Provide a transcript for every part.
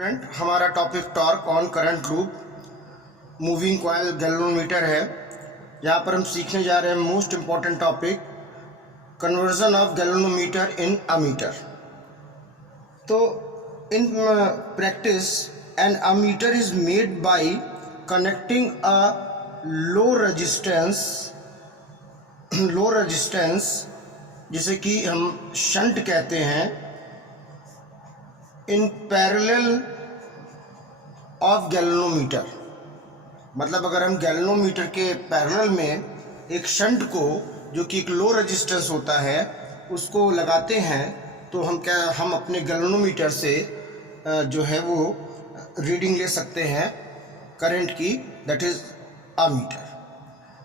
Student, हमारा topic torque on current loop moving coil galvanometer है। यहाँ पर हम सीखने जा रहे हैं most important topic conversion of galvanometer in ammeter. तो in practice an ammeter is made by connecting a low resistance जिसे कि हम शंट कहते हैं इन पैरेलल ऑफ गैल्वेनोमीटर। मतलब अगर हम गैल्वेनोमीटर के पैरेलल में एक शंट को जो कि एक लो रेजिस्टेंस होता है उसको लगाते हैं तो हम अपने गैल्वेनोमीटर से जो है वो रीडिंग ले सकते हैं करंट की, दैट इज अमीटर।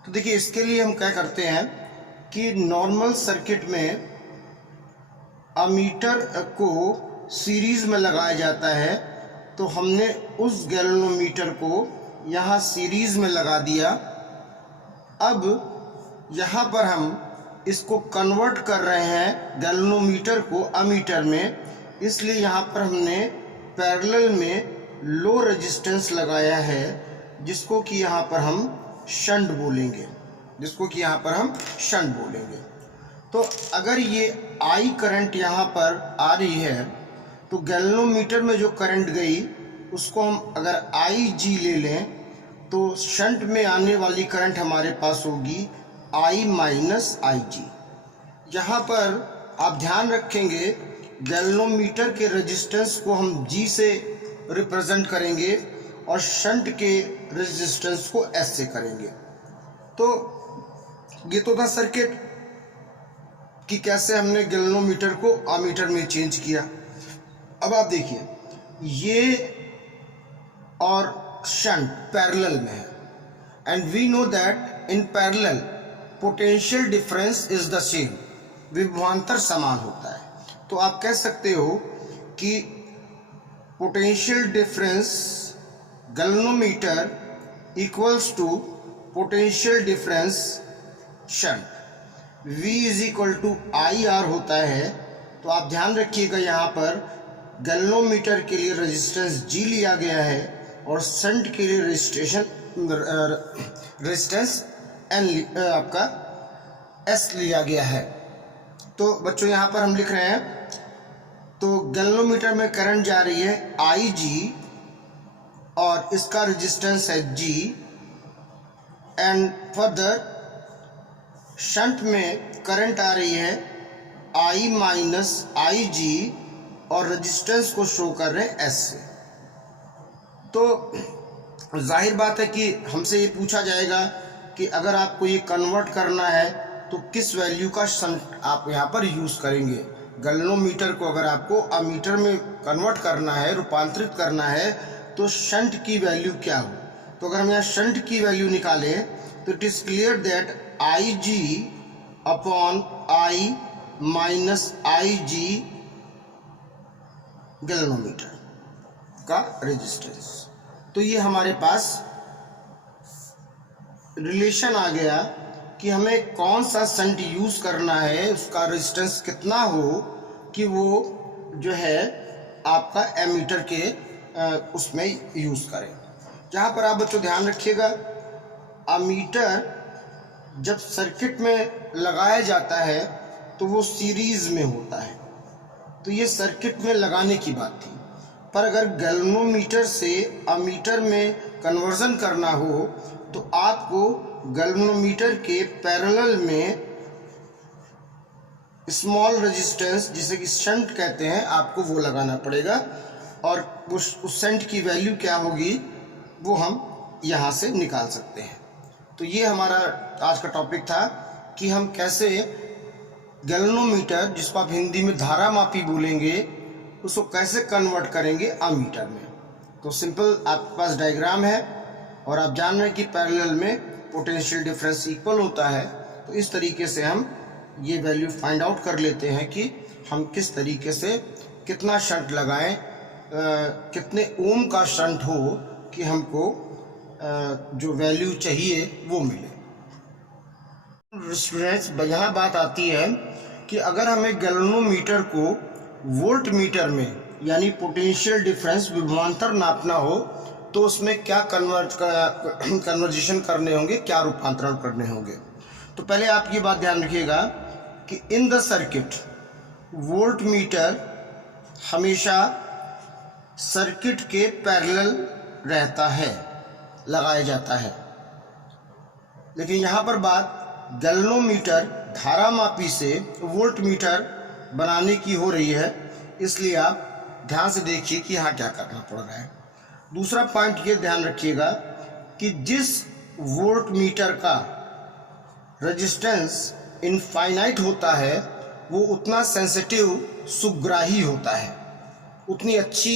तो देखिए इसके लिए हम क्या करते हैं कि नॉर्मल सर्किट में अमीटर को सीरीज़ में लगाया जाता है, तो हमने उस गैल्वेनोमीटर को यहाँ सीरीज़ में लगा दिया। अब यहाँ पर हम इसको कन्वर्ट कर रहे हैं गैल्वेनोमीटर को अमीटर में, इसलिए यहाँ पर हमने पैरेलल में लो रेजिस्टेंस लगाया है जिसको कि यहाँ पर हम शंट बोलेंगे। तो अगर ये आई करंट यहाँ पर आ रही है तो गैल्वेनोमीटर में जो करंट गई उसको हम अगर आई जी ले लें तो शंट में आने वाली करंट हमारे पास होगी आई माइनस आई जी। यहाँ पर आप ध्यान रखेंगे गैल्वेनोमीटर के रेजिस्टेंस को हम जी से रिप्रेजेंट करेंगे और शंट के रेजिस्टेंस को एस से करेंगे। तो ये तो था सर्किट कि कैसे हमने गैल्वेनोमीटर को अमीटर में चेंज किया। अब आप देखिए ये और शंट पैरेलल में है and we know that in parallel potential difference is the same, विभवांतर समान होता है। तो आप कह सकते हो कि potential difference galvanometer equals to potential difference shunt, V is equal to I R होता है। तो आप ध्यान रखिएगा यहाँ पर गैल्वेनोमीटर के लिए रेजिस्टेंस G लिया गया है और शंट के लिए रेजिस्टेंस N आपका S लिया गया है। तो बच्चों यहाँ पर हम लिख रहे हैं, तो गैल्वेनोमीटर में करंट जा रही है IG और इसका रेजिस्टेंस है G एंड फर्दर शंट में करंट आ रही है I माइनस आई जी और रेजिस्टेंस को शो कर रहे हैं S से। तो जाहिर बात है कि हमसे ये पूछा जाएगा कि अगर आपको ये कन्वर्ट करना है तो किस वैल्यू का शंट आप यहाँ पर यूज़ करेंगे। गैल्वेनोमीटर को अगर आपको अमीटर में कन्वर्ट करना है, रूपांतरित करना है, तो शंट की वैल्यू क्या हो। तो अगर हम यहाँ शंट की वैल्यू निकालें तो it is clear that I G upon I minus I G galvanometer का रेजिस्टेंस। तो ये हमारे पास रिलेशन आ गया कि हमें कौन सा शंट यूज़ करना है, उसका रेजिस्टेंस कितना हो कि वो जो है आपका एमीटर के उसमें यूज़ करें। जहाँ पर आप बच्चों ध्यान रखिएगा, अमीटर जब सर्किट में लगाया जाता है तो वो सीरीज़ में होता है, तो ये सर्किट में लगाने की बात थी। पर अगर गैल्वेनोमीटर से अमीटर में कन्वर्जन करना हो तो आपको गैल्वेनोमीटर के पैरेलल में स्मॉल रेजिस्टेंस जिसे कि शंट कहते हैं आपको वो लगाना पड़ेगा, और उस शंट की वैल्यू क्या होगी वो हम यहाँ से निकाल सकते हैं। तो ये हमारा आज का टॉपिक था कि हम कैसे गैल्वेनोमीटर, जिसको आप हिंदी में धारा मापी बोलेंगे, उसको कैसे कन्वर्ट करेंगे अमीटर में। तो सिंपल आपके पास डायग्राम है और आप जान रहे हैं कि पैरेलल में पोटेंशियल डिफरेंस इक्वल होता है। तो इस तरीके से हम ये वैल्यू फाइंड आउट कर लेते हैं कि हम किस तरीके से कितना शंट लगाएं, कितने ओम का शंट हो कि हमको जो वैल्यू चाहिए वो मिले। स्टूडेंट्स, यहाँ बात आती है कि अगर हमें गैल्वेनोमीटर को वोल्ट मीटर में यानी पोटेंशियल डिफरेंस विभवांतर नापना हो तो उसमें क्या कन्वर्जेशन करने होंगे, क्या रूपांतरण करने होंगे। तो पहले आप ये बात ध्यान रखिएगा कि in the circuit volt meter हमेशा सर्किट के पैरेलल रहता है, लगाया जाता है। लेकिन यहाँ पर बात गैल्वेनोमीटर धारामापी से वोल्ट मीटर बनाने की हो रही है, इसलिए आप ध्यान से देखिए कि यहाँ क्या करना पड़ रहा है। दूसरा पॉइंट ये ध्यान रखिएगा कि जिस वोल्ट मीटर का रेजिस्टेंस इनफाइनाइट होता है वो उतना सेंसिटिव सुग्राही होता है, उतनी अच्छी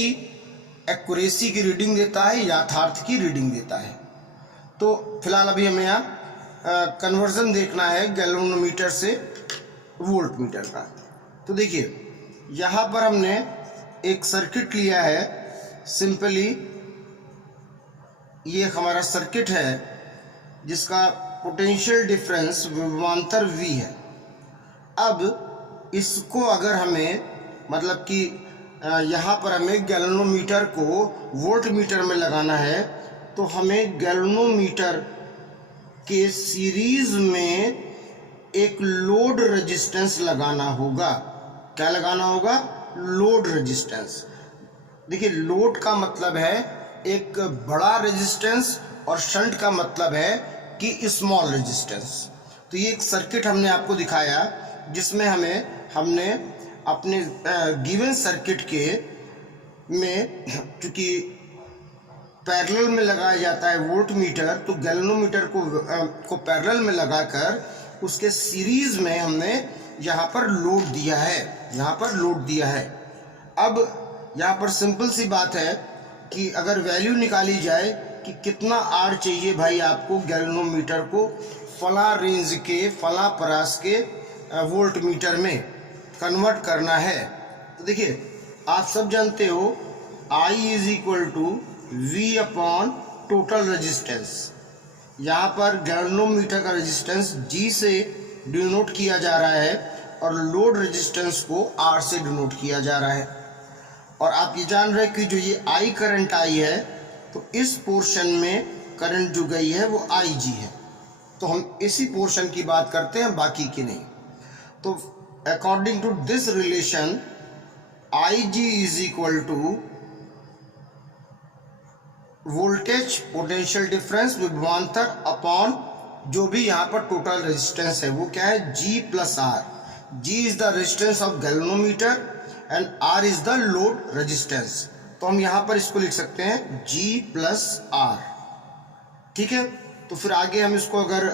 एक्यूरेसी की रीडिंग देता है, यथार्थ की रीडिंग देता है। तो फिलहाल अभी हमें यहाँ कन्वर्जन देखना है गैल्वेनोमीटर से वोल्ट मीटर का। तो देखिए यहाँ पर हमने एक सर्किट लिया है, सिंपली ये हमारा सर्किट है जिसका पोटेंशियल डिफरेंस विभवांतर V है। अब इसको अगर हमें मतलब कि यहाँ पर हमें गैल्वेनोमीटर को वोल्ट मीटर में लगाना है तो हमें गैल्वेनोमीटर के सीरीज में एक लोड रेजिस्टेंस लगाना होगा। क्या लगाना होगा? Load resistance. देखिए लोड का मतलब है एक बड़ा रेजिस्टेंस और शंट का मतलब है कि स्मॉल रेजिस्टेंस। तो ये एक सर्किट हमने आपको दिखाया जिसमें हमने अपने गिवन सर्किट के में चूँकि पैरेलल में लगाया जाता है वोल्ट मीटर, तो गैल्वेनोमीटर को पैरेलल में लगाकर उसके सीरीज में हमने यहाँ पर लोड दिया है, अब यहाँ पर सिंपल सी बात है कि अगर वैल्यू निकाली जाए कि कितना आर चाहिए भाई आपको गैल्वेनोमीटर को फला रेंज के फला परास के वोल्ट मीटर में कन्वर्ट करना है। तो देखिए आप सब जानते हो I is equal to V upon total resistance. यहाँ पर गैल्वेनोमीटर का रेजिस्टेंस G से डिनोट किया जा रहा है और लोड रेजिस्टेंस को R से डिनोट किया जा रहा है। और आप ये जान रहे हैं कि जो ये I करंट आई है तो इस पोर्शन में करंट जो गई है वो IG है। तो हम इसी पोर्शन की बात करते हैं, बाकी की नहीं। तो according to this relation IG is equal to voltage potential difference विभवांतर अपॉन जो भी यहाँ पर टोटल रेजिस्टेंस है वो क्या है? G plus R। G is the resistance of galvanometer and R is the load resistance. तो हम यहाँ पर इसको लिख सकते हैं G प्लस R। ठीक है, तो फिर आगे हम इसको अगर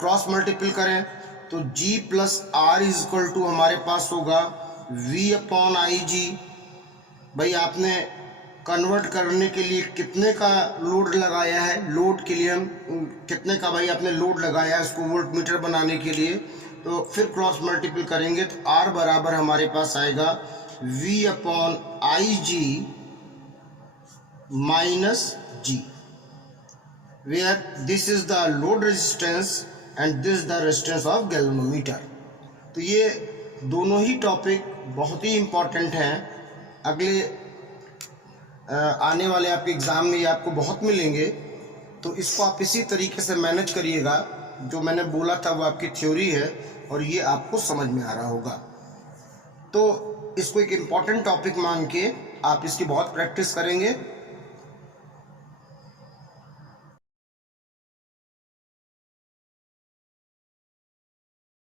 क्रॉस मल्टीपल करें तो G plus R is equal to हमारे पास होगा V अपॉन IG। भाई आपने कन्वर्ट करने के लिए कितने का लोड लगाया है? लोड के लिए हम कितने का भाई आपने लोड लगाया है इसको वोल्ट मीटर बनाने के लिए, तो फिर क्रॉस मल्टीपल करेंगे तो R बराबर हमारे पास आएगा V upon IG minus G, where this is the load resistance and this the resistance of galvanometer. तो ये दोनों ही टॉपिक बहुत ही इम्पॉर्टेंट हैं, अगले आने वाले आपके एग्ज़ाम में ये आपको बहुत मिलेंगे। तो इसको आप इसी तरीके से मैनेज करिएगा, जो मैंने बोला था वो आपकी थ्योरी है और ये आपको समझ में आ रहा होगा। तो इसको एक इम्पॉर्टेंट टॉपिक मान के आप इसकी बहुत प्रैक्टिस करेंगे